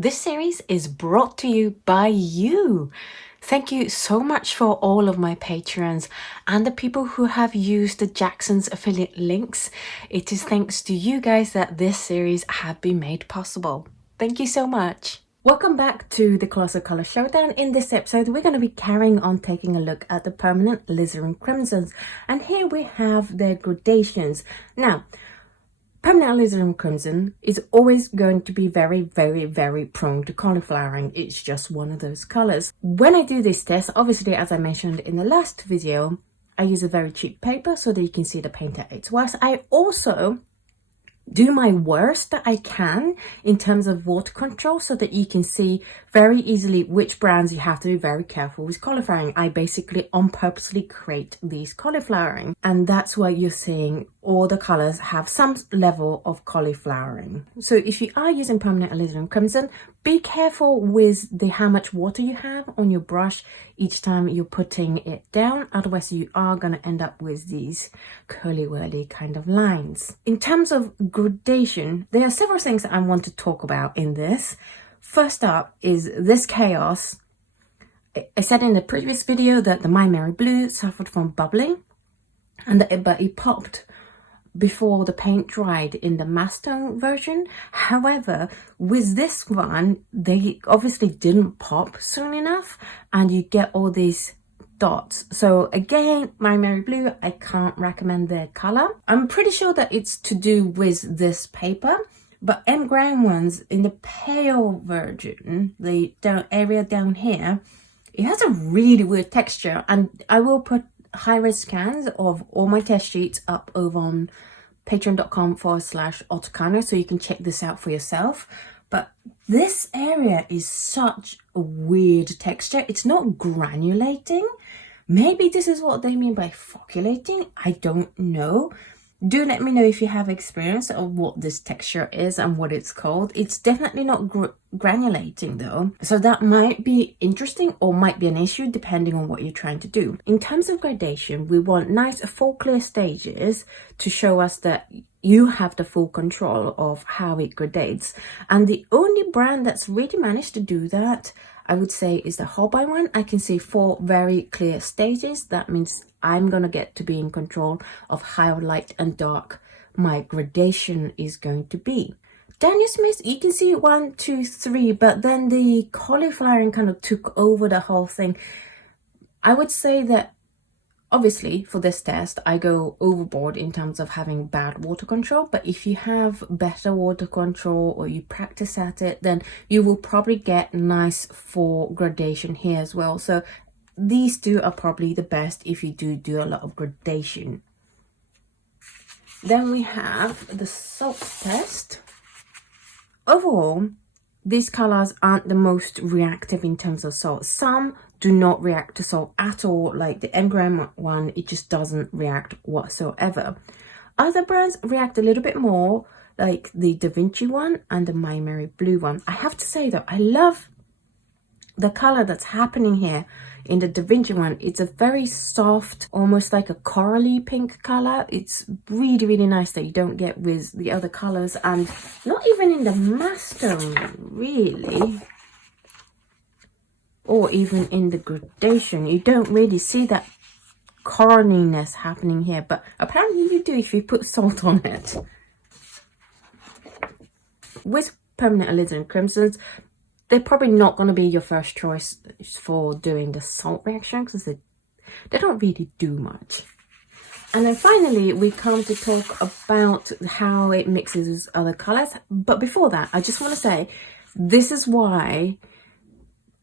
This series is brought to you by you. Thank you so much for all of my patrons and the people who have used the Jackson's affiliate links. It is thanks to you guys that this series have been made possible. Thank you so much. Welcome back to the Colossal Color Showdown. In this episode, we're going to be carrying on taking a look at the Permanent Alizarin Crimsons. And here we have their gradations. Now, Permanent Alizarin Crimson is always going to be very prone to cauliflowering. It's just one of those colors. When I do this test, obviously, as I mentioned in the last video, I use a very cheap paper so that you can see the paint at its worst. I also do my worst that I can in terms of water control so that you can see very easily which brands you have to be very careful with cauliflowering. I basically on purposely create these cauliflowering, and that's why you're seeing all the colors have some level of cauliflowering. So if you are using Permanent Alizarin Crimson, be careful with how much water you have on your brush each time you're putting it down, otherwise you are going to end up with these curly-whirly kind of lines. In terms of gradation, there are several things that I want to talk about in this. First up is this chaos. I said in the previous video that the MaimeriBlue suffered from bubbling, but it popped before the paint dried in the master version. However, with this one, they obviously didn't pop soon enough and you get all these dots. So again, MaimeriBlue, I can't recommend their color. I'm pretty sure that it's to do with this paper, but M Graham ones in the pale version, the area down here, it has a really weird texture, and I will put high-res scans of all my test sheets up over on patreon.com/Kano so you can check this out for yourself. But this area is such a weird texture. It's not granulating. Maybe this is what they mean by focculating. I don't know. Do let me know if you have experience of what this texture is and what it's called. It's definitely not granulating though. So that might be interesting or might be an issue depending on what you're trying to do. In terms of gradation, we want nice full clear stages to show us that you have the full control of how it gradates. And the only brand that's really managed to do that, I would say, is the Holbein one. I can see 4 very clear stages. That means I'm going to get to be in control of how light and dark my gradation is going to be. Daniel Smith, you can see 1, 2, 3, but then the cauliflowering kind of took over the whole thing. I would say that obviously for this test, I go overboard in terms of having bad water control, but if you have better water control or you practice at it, then you will probably get nice full gradation here as well. So these two are probably the best if you do a lot of gradation. Then we have the salt test. Overall, these colors aren't the most reactive in terms of salt. Some do not react to salt at all, like the M Graham one, it just doesn't react whatsoever. Other brands react a little bit more, like the Da Vinci one and the MaimeriBlue one. I have to say though, I love the color that's happening here in the Da Vinci one. It's a very soft, almost like a corally pink color. It's really nice that you don't get with the other colors, and not even in the master really, or even in the gradation. You don't really see that coraliness happening here, but apparently you do if you put salt on it. With Permanent Alizarin Crimsons, they're probably not going to be your first choice for doing the salt reaction because they don't really do much. And then finally, we come to talk about how it mixes with other colors. But before that, I just want to say, this is why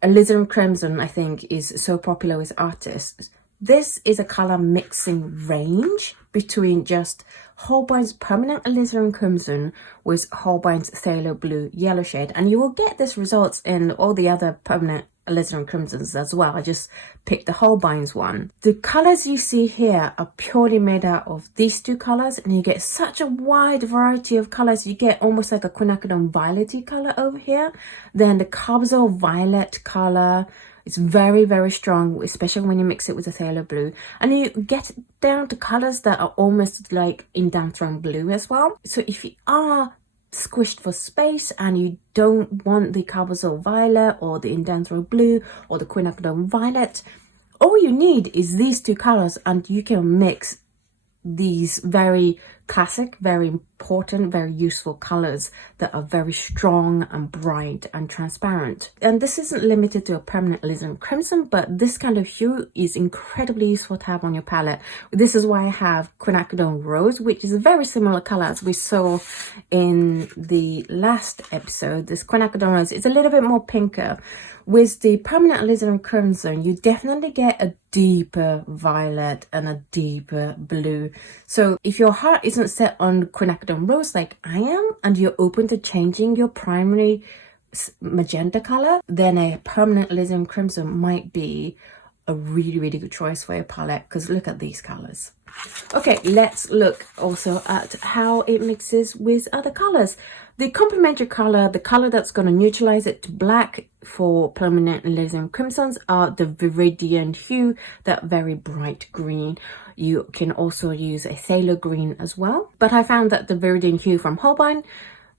Alizarin Crimson, I think, is so popular with artists. This is a color mixing range between just Holbein's Permanent Alizarin Crimson with Holbein's Phthalo Blue yellow shade, and you will get this results in all the other Permanent Alizarin Crimsons as well. I just picked the Holbein's one. The colors you see here are purely made out of these two colors, and you get such a wide variety of colors. You get almost like a Quinacridone violet color over here, then the Cobalt violet color. It's very strong, especially when you mix it with the Phthalo Blue. And you get down to colors that are almost like in Downthrown Blue as well. So if you are squished for space and you don't want the Colossal Violet or the Indanthrone Blue or the Quinacridone Violet, all you need is these two colors and you can mix these very classic, very important, very useful colors that are very strong and bright and transparent. And this isn't limited to a Permanent Alizarin Crimson, but this kind of hue is incredibly useful to have on your palette. This is why I have Quinacridone Rose, which is a very similar color as we saw in the last episode. This Quinacridone Rose is a little bit more pinker. With the Permanent Alizarin Crimson, you definitely get a deeper violet and a deeper blue. So if your heart isn't set on Quinacridone Rose like I am, and you're open to changing your primary magenta color, then a Permanent Alizarin Crimson might be a really, really good choice for your palette, because look at these colors. Okay, let's look also at how it mixes with other colors. The complementary color, the color that's going to neutralize it to black for Permanent Alizarin Crimsons, are the Viridian hue, that very bright green. You can also use a phthalo green as well, but I found that the Viridian hue from Holbein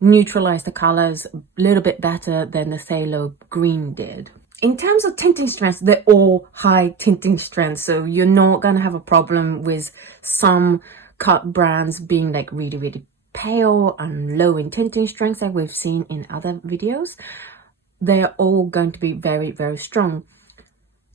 neutralized the colors a little bit better than the phthalo green did. In terms of tinting strengths, they're all high tinting strengths, so you're not going to have a problem with some cut brands being like really, really pale and low in tinting strengths like we've seen in other videos. They're all going to be very, very strong.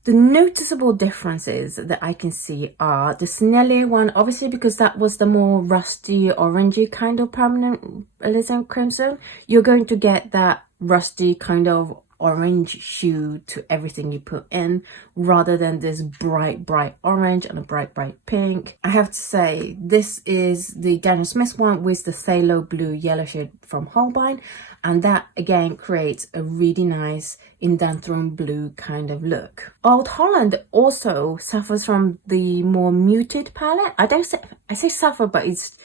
The noticeable differences that I can see are the Sennelier one, obviously because that was the more rusty, orangey kind of Permanent Alizarin Crimson. You're going to get that rusty kind of orange hue to everything you put in, rather than this bright orange and a bright pink. I have to say, this is the Daniel Smith one with the phthalo blue yellow shade from Holbein, and that again creates a really nice Indanthrone blue kind of look. Old Holland also suffers from the more muted palette. I say suffer, but it's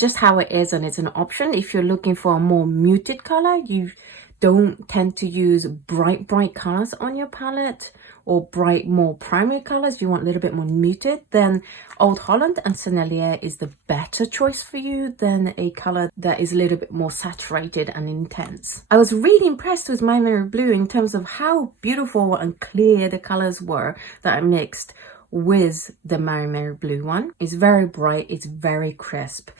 just how it is, and it's an option. If you're looking for a more muted color, you don't tend to use bright colors on your palette, or bright, more primary colors, you want a little bit more muted, then Old Holland and Sennelier is the better choice for you than a color that is a little bit more saturated and intense. I was really impressed with MaimeriBlue in terms of how beautiful and clear the colors were that I mixed with the MaimeriBlue one. It's very bright, it's very crisp.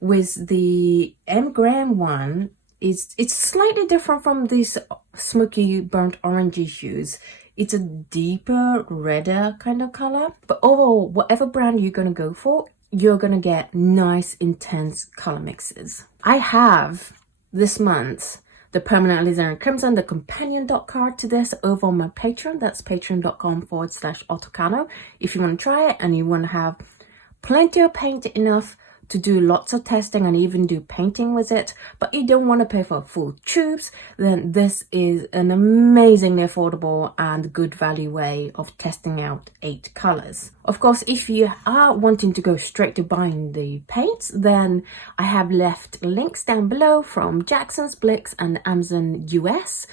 With the M. Graham one, it's slightly different from these smoky burnt orangey hues. It's a deeper, redder kind of color. But overall, whatever brand you're going to go for, you're going to get nice, intense color mixes. I have this month the Permanent Alizarin Crimson, the companion dot card to this, over on my Patreon. That's patreon.com/AutoKano. If you want to try it and you want to have plenty of paint enough to do lots of testing and even do painting with it, but you don't want to pay for full tubes, then this is an amazingly affordable and good value way of testing out 8 colors. Of course, if you are wanting to go straight to buying the paints, then I have left links down below from Jackson's, Blix and Amazon US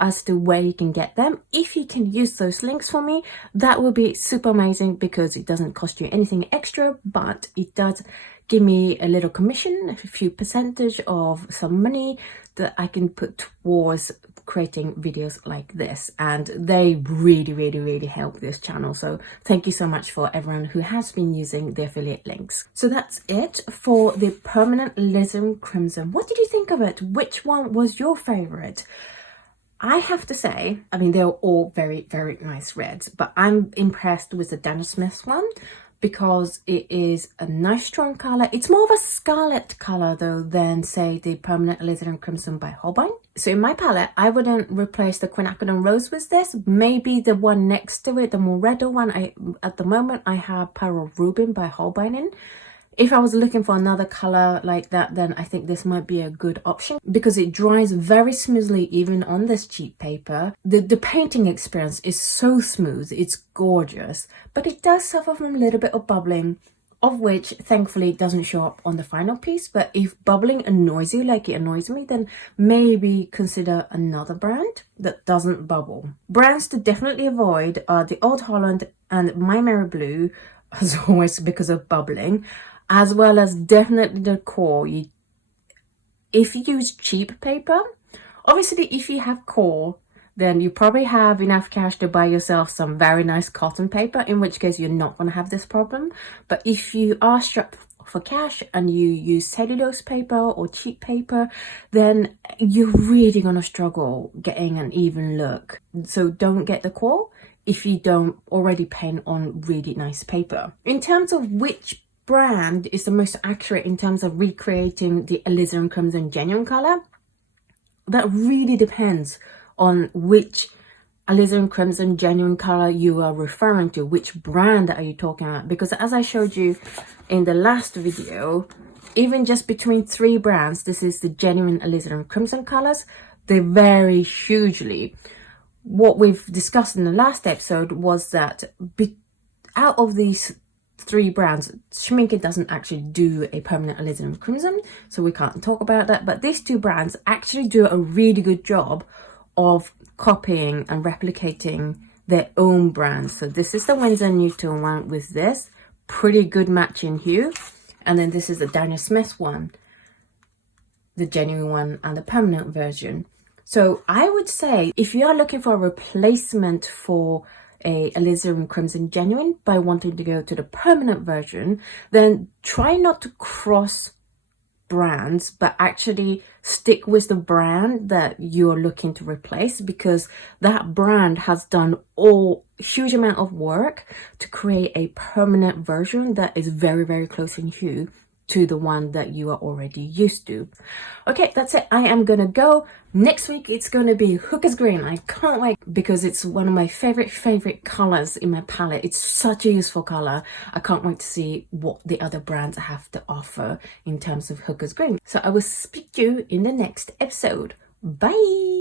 as to where you can get them. If you can use those links for me, that would be super amazing, because it doesn't cost you anything extra, but it does give me a little commission, a few percentage of some money that I can put towards creating videos like this, and they really help this channel. So thank you so much for everyone who has been using the affiliate links. So that's it for the Permanent Alizarin Crimson. What did you think of it? Which one was your favorite? I have to say, I mean, they're all very nice reds, but I'm impressed with the Daniel Smith one, because it is a nice strong color. It's more of a scarlet color though than say the Permanent Alizarin Crimson by Holbein. So in my palette, I wouldn't replace the Quinacridone Rose with this. Maybe the one next to it, the more redder one. At the moment I have Pearl Rubin by Holbein in. If I was looking for another color like that, then I think this might be a good option, because it dries very smoothly even on this cheap paper. The painting experience is so smooth, it's gorgeous, but it does suffer from a little bit of bubbling, of which thankfully it doesn't show up on the final piece. But if bubbling annoys you like it annoys me, then maybe consider another brand that doesn't bubble. Brands to definitely avoid are the Old Holland and MaimeriBlue, as always, because of bubbling, as well as definitely the core. if you use cheap paper, obviously if you have core, then you probably have enough cash to buy yourself some very nice cotton paper, in which case you're not going to have this problem. But if you are strapped for cash and you use cellulose paper or cheap paper, then you're really going to struggle getting an even look. So don't get the core if you don't already paint on really nice paper. In terms of which brand is the most accurate in terms of recreating the Alizarin Crimson genuine color, that really depends on which Alizarin Crimson genuine color you are referring to, which brand are you talking about. Because as I showed you in the last video, even just between 3 brands, this is the genuine Alizarin Crimson colors, they vary hugely. What we've discussed in the last episode was that out of these 3 brands, Schmincke doesn't actually do a permanent alizarin crimson, so we can't talk about that. But these 2 brands actually do a really good job of copying and replicating their own brands. So this is the Winsor Newton one with this pretty good matching hue, and then this is the Daniel Smith one, the genuine one and the permanent version. So I would say if you are looking for a replacement for a Alizarin Crimson genuine by wanting to go to the permanent version, then try not to cross brands, but actually stick with the brand that you're looking to replace, because that brand has done huge amount of work to create a permanent version that is very, very close in hue to the one that you are already used to. Okay, that's it. I am gonna go. Next week it's gonna be Hooker's Green. I can't wait because it's one of my favorite colors in my palette. It's such a useful color. I can't wait to see what the other brands have to offer in terms of Hooker's Green. So I will speak to you in the next episode. Bye.